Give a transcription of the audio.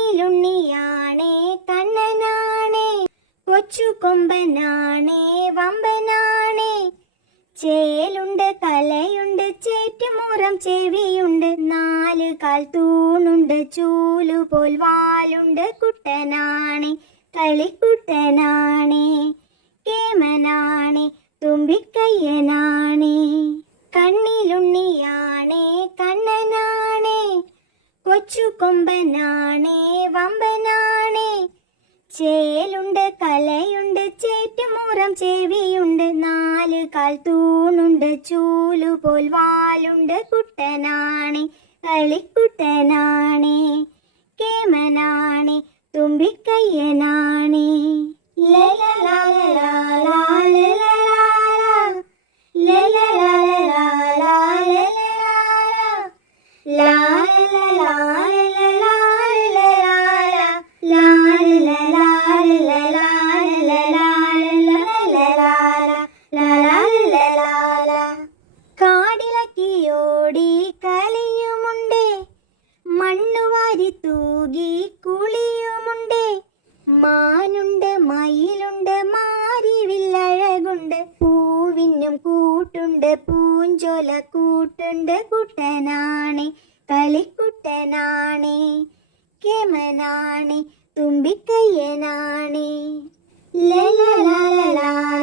കണ്ണിലുണ്ണിയാണേ കണ്ണനാണേ കൊച്ചു കൊമ്പനാണേ കലയുണ്ട് ചേറ്റുമുറം ചെവിയുണ്ട് നാല് കാൽ തൂണുണ്ട് ചൂലുപോൽ വാലുണ്ട് കുട്ടനാണി കളിക്കുട്ടനാണി കേമനാണി തുമ്പിക്കയ്യനാണി കണ്ണിലുണ്ണിയാണേ കണ്ണനാണേ കൊച്ചു കൊമ്പനാണേ വമ്പനാണേ ചേലുണ്ട് കലയുണ്ട് ചേറ്റുമുറം ചെവിയുണ്ട് നാല് കാൽ തൂണുണ്ട് ചൂലുപോൽ വാലുണ്ട് കുട്ടനാണി കളിക്കുട്ടനാണി കേമനാണി തുമ്പിക്കയ്യനാണി. ലലലാലലാലാ, മാരിവില്ലഴകുണ്ട് പൂവിനും കൂട്ടുണ്ട്. പൂഞ്ചോല കൂട്ടുണ്ട്. കുട്ടനാണേ. കളിക്കുട്ടനാണേ. കേമനാണേ. തുമ്പിക്കയ്യനാണേ. ലലലാലലാലാ,